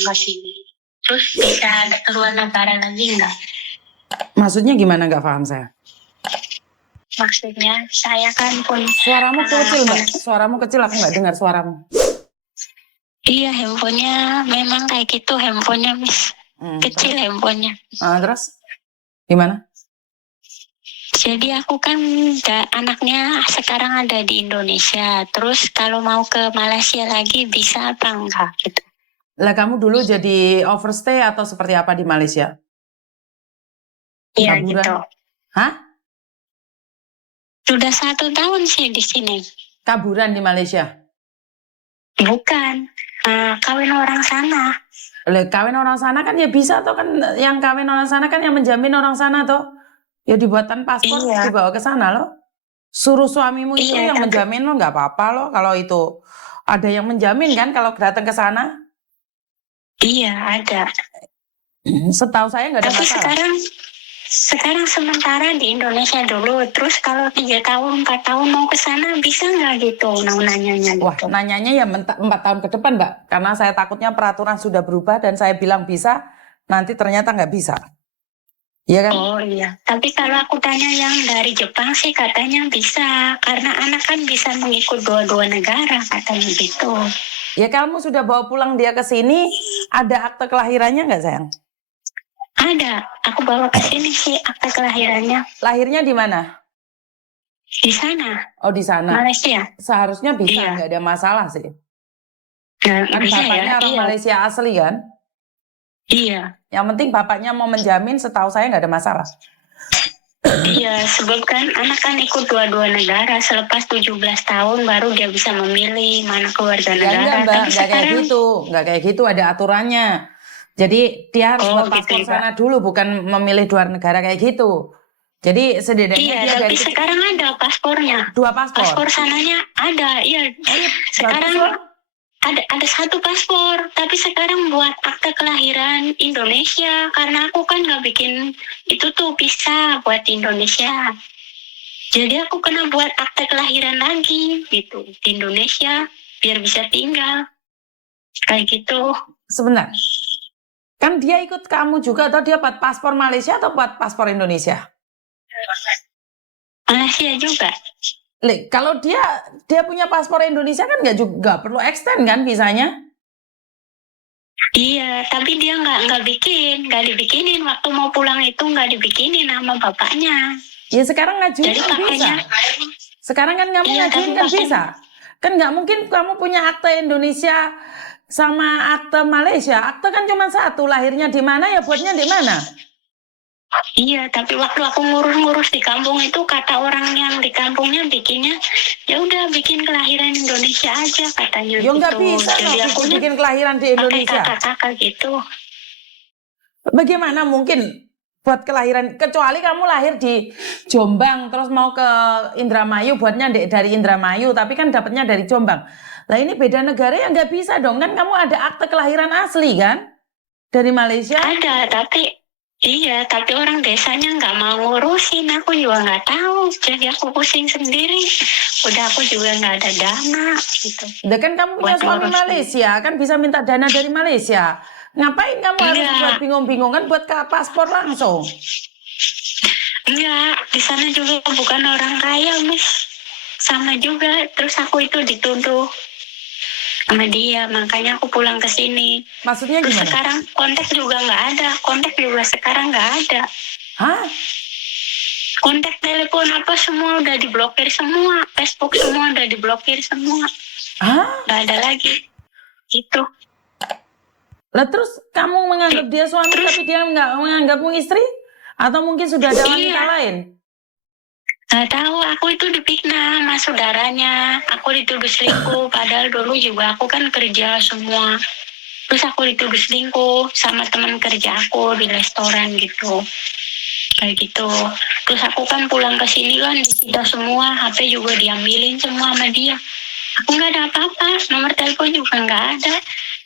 masih terus bisa keluar negara lagi nggak? Maksudnya gimana, nggak paham saya? Maksudnya saya kan pun Suaramu kecil, Mbak. Suaramu kecil, aku nggak dengar suaramu. Iya, handphonenya memang kayak gitu, handphonenya Miss. Kecil handphonenya. Terus gimana? Jadi aku kan anaknya sekarang ada di Indonesia. Terus kalau mau ke Malaysia lagi bisa apa enggak gitu? Lah kamu dulu jadi overstay atau seperti apa di Malaysia? Iya Kaburan? gitu. Hah? Sudah 1 tahun sih di sini. Kaburan di Malaysia? Bukan, kawin orang sana. Lah kawin orang sana kan ya bisa toh, kan yang kawin orang sana kan yang menjamin orang sana toh. Ya dibuatkan paspor, Iya. dibawa ke sana loh. Suruh suamimu itu Iya, yang tapi menjamin lo, nggak apa-apa loh kalau itu ada yang menjamin kan kalau datang ke sana. iya ada. Setahu saya nggak ada Tapi masalah. sekarang sementara di Indonesia dulu. Terus kalau 3 tahun, 4 tahun mau ke sana bisa nggak gitu? Nanyanya gitu. Wah, nanyanya ya 4 tahun ke depan, Mbak. Karena saya takutnya peraturan sudah berubah dan saya bilang bisa, nanti ternyata nggak bisa. Iya kan? Oh iya, tapi kalau aku tanya yang dari Jepang sih katanya bisa, karena anak kan bisa mengikut dua-dua negara katanya gitu. Ya kamu sudah bawa pulang dia ke sini, ada akte kelahirannya nggak sayang? Ada, aku bawa ke sini sih akte kelahirannya. Lahirnya di mana? Di sana. Oh di sana. Malaysia. Seharusnya bisa, Iya. nggak ada masalah sih. Nah, Kan bisa bapaknya ya? orang Iya. Malaysia asli kan? Iya. Yang penting bapaknya mau menjamin, setahu saya nggak ada masalah. Iya, sebab kan anak kan ikut dua-dua negara. Selepas 17 tahun baru dia bisa memilih mana keluarga Ya negara. enggak, Mbak, Tapi nggak kayak gitu. Nggak kayak gitu, ada aturannya. Jadi dia harus buat paspor gitu, sana dulu, bukan memilih luar negara kayak gitu. Jadi setidaknya iya, dia tapi dari sekarang ada paspornya. 2 paspor. Paspor sananya ada, iya. Sekarang ada 1 paspor, tapi sekarang buat akte kelahiran Indonesia karena aku kan nggak bikin itu tuh visa buat Indonesia. Jadi aku kena buat akte kelahiran lagi gitu di Indonesia biar bisa tinggal. Kayak gitu. Sebentar. Kan dia ikut kamu juga atau dia buat paspor Malaysia atau buat paspor Indonesia? Malaysia juga. Kalau dia punya paspor Indonesia kan nggak perlu extend kan visanya? Iya, tapi dia nggak dibikinin waktu mau pulang itu nggak dibikinin sama bapaknya. Ya sekarang ngajuin Jadi kan bisa. Sekarang kan kamu iya, ngajuin kan bisa. Kan nggak mungkin kamu punya akte Indonesia sama akte Malaysia. Akte kan cuma satu, lahirnya di mana ya buatnya di mana. Iya, tapi waktu aku ngurus-ngurus di kampung itu kata orang yang di kampungnya bikinnya ya udah bikin kelahiran Indonesia aja katanya. Ya nggak gitu. bisa Jadi loh aku bikin kelahiran di Indonesia. Pakai kakak gitu. Bagaimana mungkin buat kelahiran, kecuali kamu lahir di Jombang terus mau ke Indramayu buatnya dari Indramayu, tapi kan dapatnya dari Jombang. Lah ini beda negara ya nggak bisa dong, kan kamu ada akte kelahiran asli kan dari Malaysia? Ada, tapi orang desanya nggak mau ngurusin, aku juga nggak tahu, jadi aku pusing sendiri. Udah aku juga nggak ada dana gitu. Udah kan kamu punya suami Malaysia, kan bisa minta dana dari Malaysia. Ngapain kamu harus buat bingung-bingung, kan buat ke paspor langsung? Enggak, di sana juga bukan orang kaya, Miss. Sama juga, terus aku itu dituduh sama dia, makanya aku pulang ke sini. Maksudnya terus gimana? Sekarang kontak juga nggak ada, kontak juga sekarang nggak ada. Hah? Kontak telepon apa semua udah diblokir semua, Facebook semua udah diblokir semua. Hah? Nggak ada lagi. Itu. Lah terus kamu menganggap dia suami tapi dia nggak menganggapmu istri? Atau mungkin sudah ada wanita lain? Nggak tahu, aku itu dipikna sama saudaranya. Aku dituduh selingkuh, padahal dulu juga aku kan kerja semua. Terus aku dituduh selingkuh sama teman kerja aku di restoran gitu. Kayak gitu. Terus aku kan pulang ke sini kan disita semua, HP juga diambilin semua sama dia. Aku nggak ada apa-apa, nomor telepon juga nggak ada,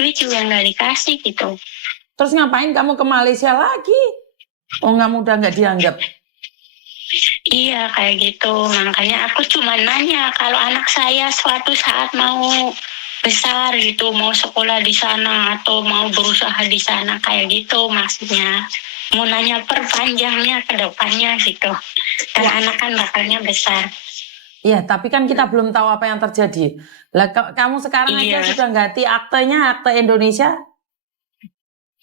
duit juga nggak dikasih gitu. Terus ngapain kamu ke Malaysia lagi? Oh, kamu udah nggak dianggap? Iya kayak gitu, makanya aku cuma nanya kalau anak saya suatu saat mau besar gitu, mau sekolah di sana atau mau berusaha di sana kayak gitu maksudnya. Mau nanya perpanjangnya ke depannya gitu. Kan Wah, anak kan bakalnya besar. iya, tapi kan kita belum tahu apa yang terjadi. Lah, kamu sekarang aja Iya, sudah ganti aktenya, akte Indonesia,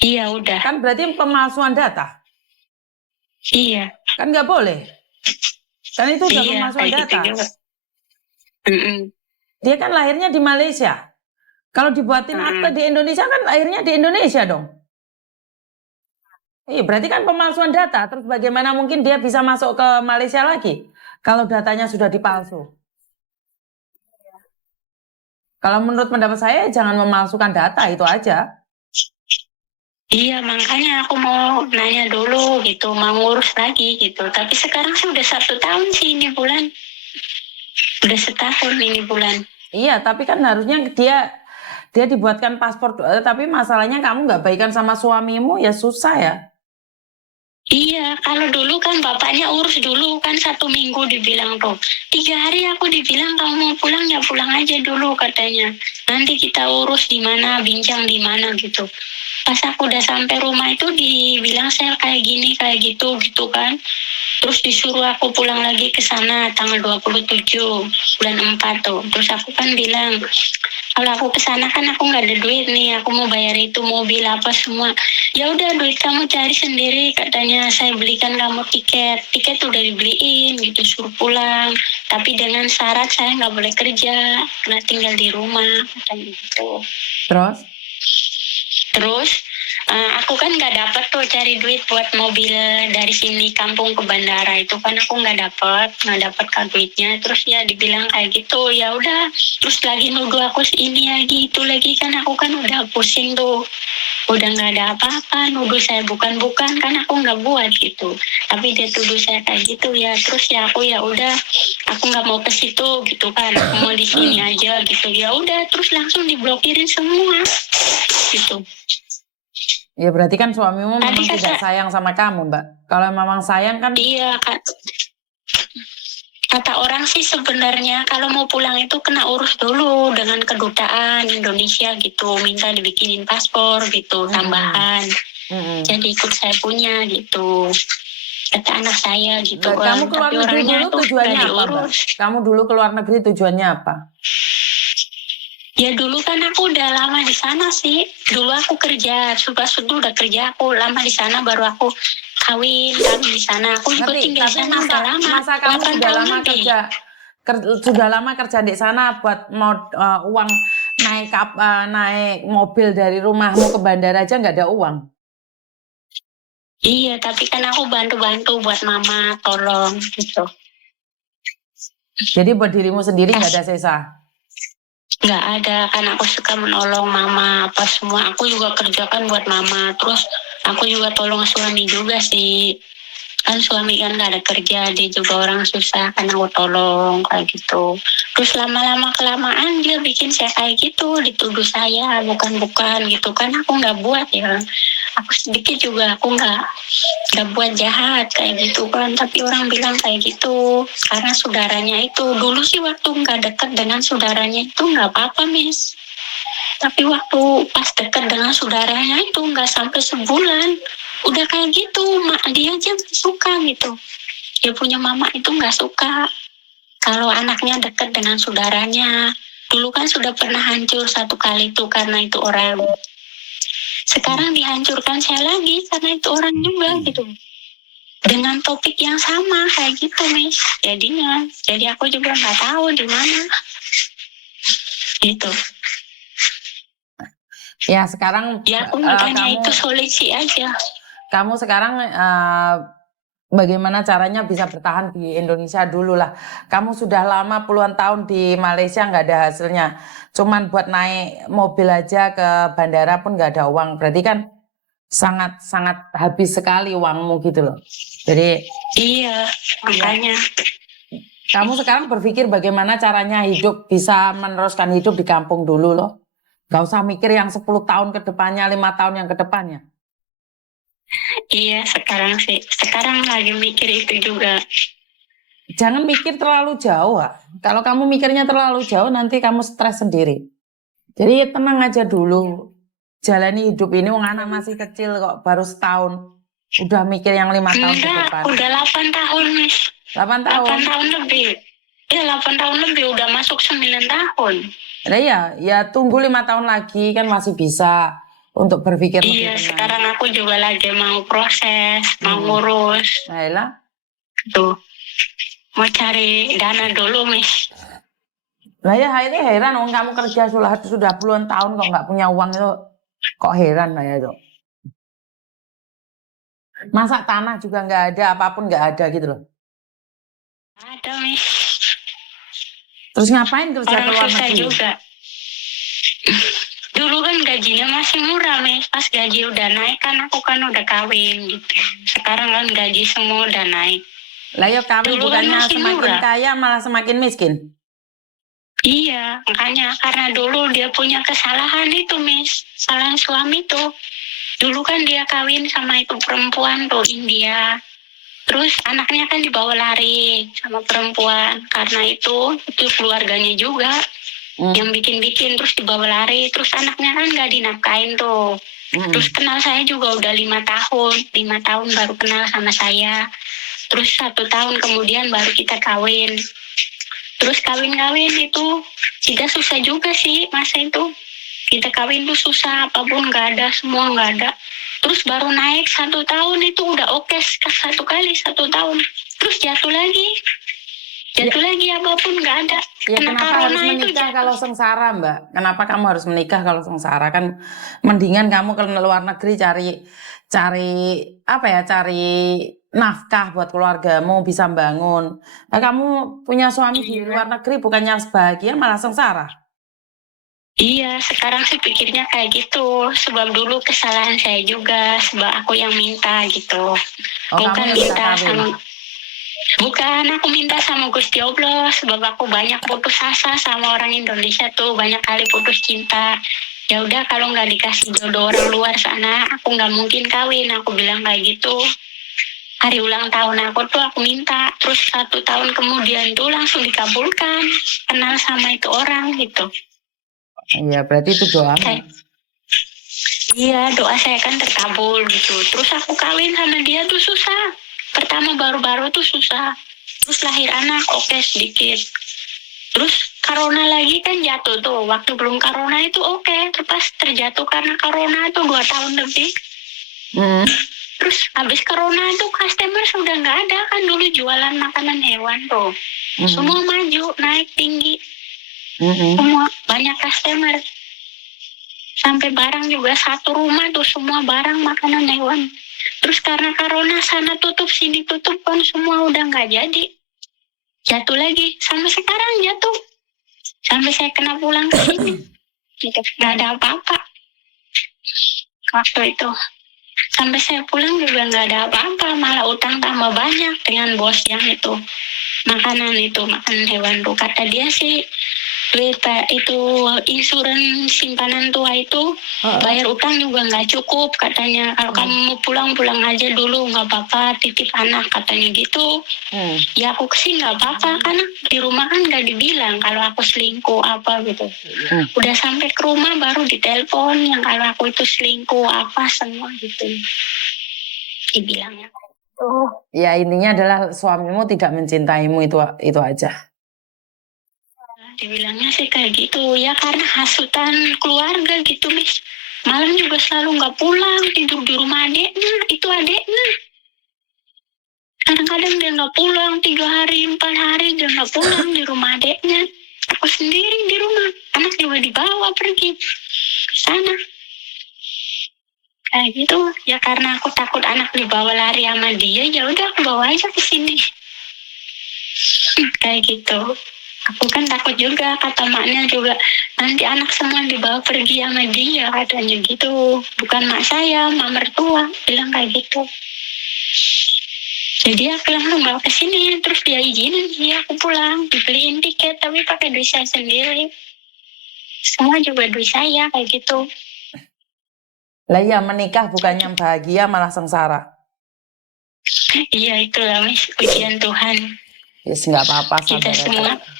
iya udah. kan berarti pemalsuan data. Iya, Kan nggak boleh. Kan itu udah iya pemalsuan kayak gitu data. juga. Mm-mm, Dia kan lahirnya di Malaysia. Kalau dibuatin akte mm-mm. di Indonesia kan lahirnya di Indonesia dong. Iya, berarti kan pemalsuan data. Terus bagaimana mungkin dia bisa masuk ke Malaysia lagi kalau datanya sudah dipalsu? Kalau menurut pendapat saya jangan memalsukan data itu aja. Iya, makanya aku mau nanya dulu gitu, mau ngurus lagi gitu. Tapi sekarang sih udah 1 tahun sih ini bulan. Udah setahun ini bulan. Iya, tapi kan harusnya dia dibuatkan paspor. Tapi masalahnya kamu nggak baikan sama suamimu ya susah ya. Iya, kalau dulu kan bapaknya urus dulu kan 1 minggu dibilang tuh. 3 hari aku dibilang kamu mau pulang ya pulang aja dulu katanya. Nanti kita urus di mana, bincang di mana gitu. Pas aku udah sampai rumah itu dibilang saya kayak gini, kayak gitu gitu kan. Terus disuruh aku pulang lagi ke sana tanggal 27 bulan 4 tuh. Terus aku kan bilang, kalau aku ke sana kan aku nggak ada duit nih, aku mau bayar itu mobil apa semua. Ya udah duit kamu cari sendiri katanya, saya belikan kamu tiket. Tiket udah dibeliin gitu, suruh pulang. Tapi dengan syarat saya nggak boleh kerja, kena tinggal di rumah katanya gitu. Terus? Terus aku kan nggak dapat tuh cari duit buat mobil dari sini kampung ke bandara itu kan aku nggak dapat kan duitnya. Terus ya dibilang kayak gitu, ya udah. Terus lagi nuduh aku ini lagi itu lagi kan aku kan udah pusing tuh, udah nggak ada apa-apa, nuduh saya bukan kan aku nggak buat gitu. Tapi dia tuduh saya kayak gitu ya. Terus ya aku ya udah, aku nggak mau ke situ gitu kan, aku mau di sini aja gitu. Ya udah, terus langsung diblokirin semua gitu. Ya berarti kan suamimu Tadi memang tidak kata, sayang sama kamu, Mbak. Kalau memang sayang kan, iya kata orang sih sebenarnya kalau mau pulang itu kena urus dulu dengan kedutaan Indonesia gitu, minta dibikinin paspor gitu, tambahan. Jadi ikut saya punya gitu. Kata anak saya gitu Mbak, kamu kan, keluar tapi negeri orangnya dulu tuh nggak tujuannya apa, Mbak? diurus. Kamu dulu keluar negeri tujuannya apa? Ya dulu kan aku udah lama di sana sih. Dulu aku kerja, sudah udah kerja aku lama di sana, baru aku kawin di sana. Aku juga Ngerti, tinggal di tapi sana udah lama, masa kamu 8 sudah tahun lama lebih. sudah lama kerja di sana buat mau uang naik mobil dari rumahmu ke bandara aja nggak ada uang. Iya, tapi kan aku bantu-bantu buat mama, tolong gitu. Jadi buat dirimu sendiri nggak ada sisa. Nggak ada, kan aku suka menolong mama apa semua. Aku juga kerjakan buat mama. Terus aku juga tolong suami juga sih. Kan suami kan nggak ada kerja, dia juga orang susah, kan aku tolong kayak gitu. Terus lama-lama kelamaan dia bikin saya kayak gitu, dituduh saya bukan gitu kan, aku nggak buat ya. Aku sedikit juga aku nggak buat jahat kayak gitu kan, tapi orang bilang kayak gitu karena saudaranya itu. Dulu sih waktu nggak dekat dengan saudaranya itu nggak apa-apa Miss, tapi waktu pas dekat dengan saudaranya itu nggak sampai sebulan udah kayak gitu. Mak dia aja nggak suka gitu, dia punya mama itu nggak suka kalau anaknya dekat dengan saudaranya. Dulu kan sudah pernah hancur 1 kali tuh karena itu orang. Sekarang dihancurkan saya lagi karena itu orang juga gitu, dengan topik yang sama kayak gitu Miss. Jadinya jadi aku juga nggak tahu di mana gitu. Ya sekarang Ya aku makanya kamu itu solusi aja. kamu sekarang bagaimana caranya bisa bertahan di Indonesia dulu lah. Kamu sudah lama puluhan tahun di Malaysia nggak ada hasilnya. Cuman buat naik mobil aja ke bandara pun nggak ada uang. Berarti kan sangat habis sekali uangmu gitu loh. Jadi Iya, makanya. kamu sekarang berpikir bagaimana caranya bisa meneruskan hidup di kampung dulu loh. Gak usah mikir yang 10 tahun ke depannya, 5 tahun yang ke depannya. Iya, sekarang lagi mikir itu juga. Jangan mikir terlalu jauh. Kalau kamu mikirnya terlalu jauh nanti kamu stres sendiri. Jadi tenang aja dulu. Jalani hidup ini, wong anak masih kecil kok, baru setahun. Udah mikir yang 5 tahun ke Enggak, depan. udah 8 tahun, Miss. 8 8 tahun. tahun lebih. Ya, 8 tahun lebih, udah masuk 9 tahun. Nah, ya tunggu 5 tahun lagi kan masih bisa untuk berpikir lebih Iya, tenang. sekarang aku juga lagi mau proses, mau ngurus. Baiklah. Tuh, mau cari dana dulu, Miss. Lah ya itu heran, wong kamu kerja sudah puluhan tahun kok nggak punya uang itu, kok heran lah ya itu. Masa tanah juga nggak ada, apapun nggak ada gitu loh. Ada, Miss. Terus ngapain kerja Orang ke luar susah negeri? juga. Dulu kan gajinya masih murah, Miss. Pas gaji udah naik kan aku kan udah kawin gitu. Sekarang kan gaji semua udah naik. Lah ya kawin Dulu kan bukannya masih semakin murah. kaya malah semakin miskin. Iya, makanya karena dulu dia punya kesalahan itu, Miss. Kesalahan suami tuh. Dulu kan dia kawin sama itu perempuan tuh, India. Terus anaknya kan dibawa lari sama perempuan. Karena itu keluarganya juga yang bikin-bikin, terus dibawa lari. Terus anaknya kan gak dinafkain tuh. Terus kenal saya juga udah 5 tahun. 5 tahun baru kenal sama saya. Terus 1 tahun kemudian baru kita kawin. Terus kawin-kawin itu kita susah juga sih masa itu. Kita kawin tuh susah, apapun nggak ada, semua nggak ada. Terus baru naik 1 tahun itu udah oke, 1 kali 1 tahun. Terus jatuh lagi. Jatuh lagi apapun nggak ada. Ya Kena kenapa harus corona itu menikah jatuh. kalau sengsara, Mbak? Kenapa kamu harus menikah kalau sengsara? Kan mendingan kamu ke luar negeri cari apa ya? Cari nafkah buat keluargamu, bisa bangun. Nah, kamu punya suami di luar negeri bukannya bahagia malah sengsara. Iya, sekarang sih pikirnya kayak gitu. Sebab dulu kesalahan saya juga, sebab aku yang minta gitu. Oh, kamu yang minta kawin. sama Bukan, aku minta sama Gusti Allah. Sebab aku banyak putus asa sama orang Indonesia tuh, banyak kali putus cinta. Ya udah, kalau nggak dikasih jodoh orang luar sana, aku nggak mungkin kawin. Aku bilang kayak gitu. Hari ulang tahun aku tuh aku minta, terus 1 tahun kemudian tuh langsung dikabulkan. Kenal sama itu orang gitu. Iya, berarti itu doamu. Iya, doa saya kan terkabul gitu. Terus aku kawin sama dia tuh susah. Pertama baru-baru tuh susah. Terus lahir anak oke sedikit. Terus corona lagi kan jatuh tuh. Waktu belum corona itu oke. Terus terjatuh karena corona itu 2 tahun lebih. Terus habis corona itu customer sudah nggak ada kan, dulu jualan makanan hewan tuh. Semua maju, naik tinggi. Semua banyak customer. Sampai barang juga satu rumah tuh semua barang makanan hewan. Terus karena corona sana tutup sini tutup kan semua udah nggak jadi. Jatuh lagi, sampai sekarang jatuh. Sampai saya kena pulang ke sini. Nggak ada apa-apa. Waktu itu. Sampai saya pulang juga nggak ada apa-apa. Malah utang tambah banyak dengan bos yang itu. Makanan hewan tuh. Kata dia sih, duit itu insuran simpanan tua itu bayar utang juga nggak cukup katanya. Kalau kamu mau pulang aja dulu, nggak apa-apa, titip anak katanya gitu. Ya aku sih nggak apa-apa, karena di rumah kan nggak dibilang kalau aku selingkuh apa gitu. Udah sampai ke rumah baru ditelepon yang kalau aku itu selingkuh apa semua gitu dibilangnya. Ya intinya adalah suamimu tidak mencintaimu, itu aja. Dibilangnya sih kayak gitu ya, karena hasutan keluarga gitu, Miss. Malam juga selalu nggak pulang, tidur di rumah adeknya. Itu adeknya. Kadang-kadang dia nggak pulang 3 hari 4 hari dia nggak pulang di rumah adeknya. Aku sendiri di rumah, anak juga dibawa pergi ke sana. Kayak gitu ya, karena aku takut anak dibawa lari sama dia, ya udah aku bawa aja ke sini. Kayak gitu. Aku kan takut juga, kata maknya juga, nanti anak semua dibawa pergi sama dia, katanya gitu. Bukan mak saya, mak mertua, bilang kayak gitu. Jadi aku langsung bawa ke sini, terus dia izinin sih aku pulang, dibeliin tiket, tapi pakai duit saya sendiri. Semua juga duit saya, kayak gitu. Lah ya menikah bukannya bahagia malah sengsara. Iya itulah, Miss, ujian Tuhan. Yes, nggak apa-apa, Kita sabar semua. aja.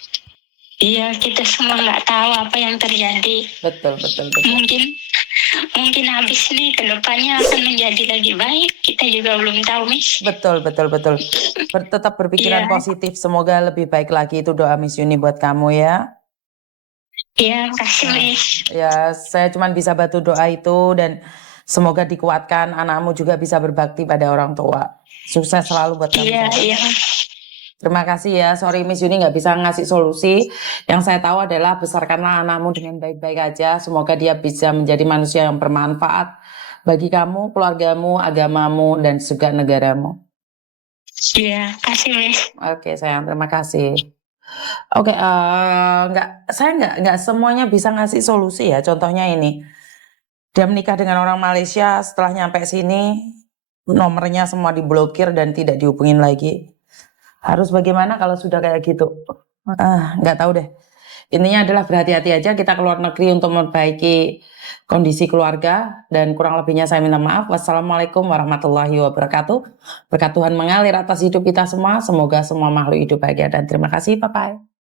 Iya, kita semua nggak tahu apa yang terjadi. Betul. Mungkin habis nih kedepannya akan menjadi lagi baik. Kita juga belum tahu, Miss. Betul. Tetap berpikiran Iya. positif. Semoga lebih baik lagi, itu doa Miss Yuni buat kamu ya. Iya, kasih, Miss. Ya, saya cuma bisa bantu doa itu, dan semoga dikuatkan, anakmu juga bisa berbakti pada orang tua. Sukses selalu buat kamu. Iya, sayang. iya. Terima kasih ya, sorry Miss Yuni nggak bisa ngasih solusi. Yang saya tahu adalah besarkanlah anakmu dengan baik-baik aja. Semoga dia bisa menjadi manusia yang bermanfaat bagi kamu, keluargamu, agamamu, dan juga negaramu. Iya, kasih, Miss. Oke sayang, terima kasih. Oke, saya nggak semuanya bisa ngasih solusi ya. Contohnya ini, dia menikah dengan orang Malaysia, setelah nyampe sini nomornya semua diblokir dan tidak dihubungin lagi. Harus bagaimana kalau sudah kayak gitu? Nggak tahu deh. Intinya adalah berhati-hati aja, kita keluar negeri untuk memperbaiki kondisi keluarga, dan kurang lebihnya saya minta maaf. Wassalamualaikum warahmatullahi wabarakatuh. Berkat Tuhan mengalir atas hidup kita semua. Semoga semua makhluk hidup bahagia, dan terima kasih. Bye-bye.